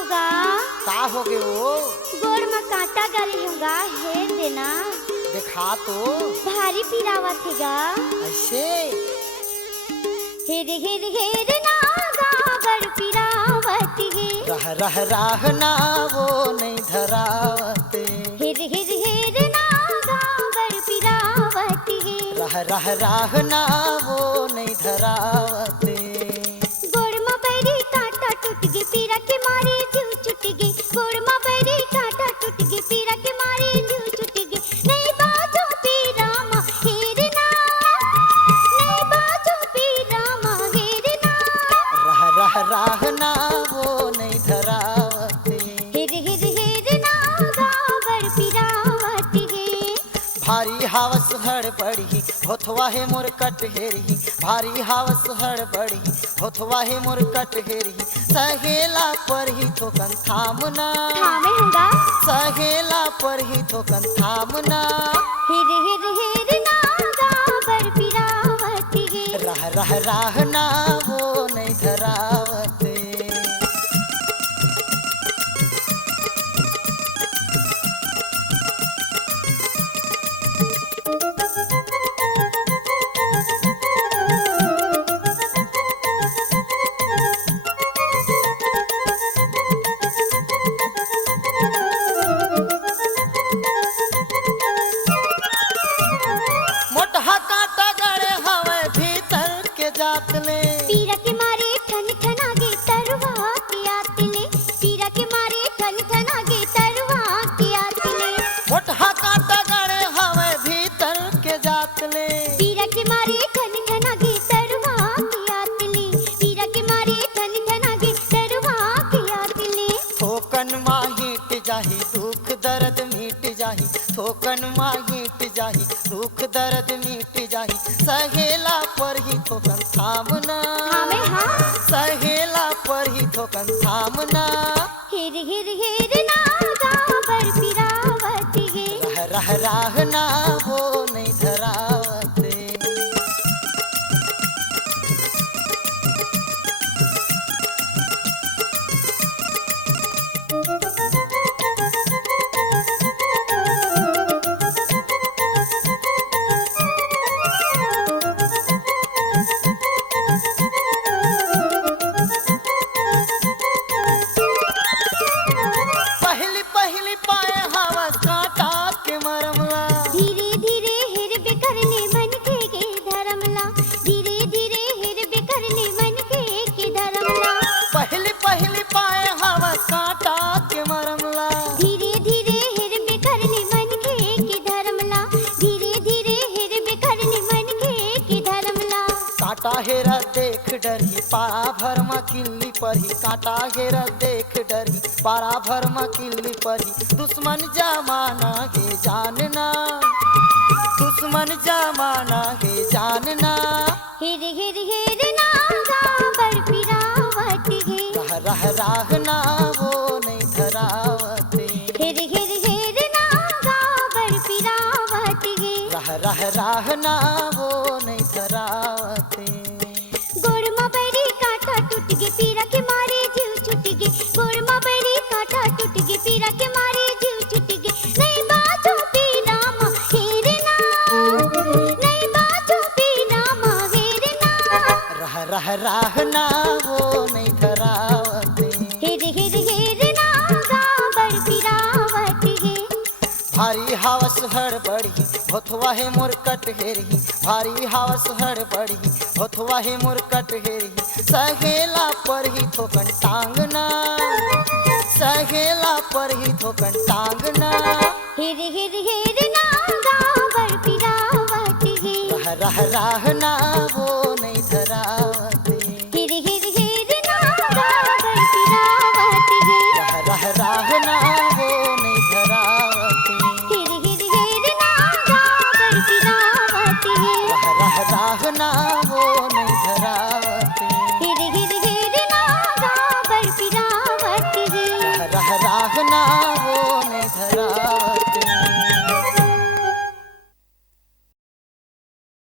होगा का हो गए वो? गोड़ में कांटा गले होगा हेर देना दिखा तो। भारी पीरावा थेगा ऐसे हेर हेर हेर नागा बड़ पीरावत है रह ना वो नहीं धरावते। हेर हेर हेर नागा बड़ पीरावत है रह ना वो नहीं धरावते। गोड़ में बैरी कांटा टूट गई पीरा के मारे जीव छूट गई गोड़ में बैरी कांटा टूट गई पीरा के मारे जीव छूट गई नहीं बाजो पीरा मा हेर ना नहीं बाजो पीरा मा हेर ना रह ना वो नहीं धरावते। हेर हेर हेर नागा बड़ पीरावत है भारी हावस हड़बड़ी होथवा है मोर कटहेरी। भारी हावस हड़बड़ी होथवा है मोर कटहेरी। सहेला पर ही थोकन थामना थामे होगा सहेला पर ही थोकन थामना। हेर हेर हेर नागा बड़ पीरावत है रह ना वो नहीं धरावते। मोटहा कांटा गड़े हवे भीतर के जात ले। पीरा के मारे ठन ठन आगे तरवा के आतले पीरा के मारे ठन ठन आगे तरवा के आतले मोटहा कांटा गड़े हवे भीतर के जात ले। पीरा के मारे ठन ठन आगे तरवा के आतले पीरा के मारे ठन ठन आगे तरवा के आतले थोकन माहिट जाही दुख दर्द मिट जाही। थोकन माहिट जाही दुख दर्द मिट जाही। सहेला पर ही थोकन थामना थामे हाँ सहेला पर ही थोकन थामना। हेर हेर हेर नागा बड़ पीरावत है रह ना वो नहीं धरावते। पहली पहली पाए हवा कांटा के मरमला। धीरे धीरे हेर बेकरने मन के धर्मला धीरे धीरे हेर बेकरने मन के धर्मला पहली पहली पाए हवा कांटा के मरमला। धीरे धीरे हेर बेकरने मन के धर्मला धीरे धीरे हेर बेकरने मन के धर्मला कांटा हेरा देख डरी पारा भरमा किल्ली पर ही। कांटा हेरा देख डरी पारा भरमा किल्ली पर ही। दुश्मन जमाना है जानना दुश्मन जमाना है जानना। हेर हेर हेर नागा बड़ पीरावत है रह ना वो नहीं धरावते। हेर हेर हेर नागा बड़ पीरावत है रह ना वो नहीं धरावते। गोड़ में बैरी कांटा टूट गई पीरा के मारे जीव छूट गई गोड़ में बैरी कांटा टूट गई पीरा के मारे जीव छूट गई नहीं बाजो पीरा मा हेर ना नहीं बाजो पीरा मा हेर ना रह ना वो नहीं धरावते। हेर हेर हेर नागा बड़ पीरावत है भारी हावस हड़बड़ी होथवा है मोर कटहेरी। भारी हावस हड़बड़ी होथवा है मोर कटहेरी। सहेला पर ही थोकन टांगना सहेला पर ही थोकन टांगना। हेर हेर हेर नागा बड़ पीरावत है रह ना वो नहीं धरावते। हेर हेर हेर नागा बड़ पीरावत है रह ना वो नहीं धरावते। हेर हेर हेर नागा बड़ पीरावत है रह ना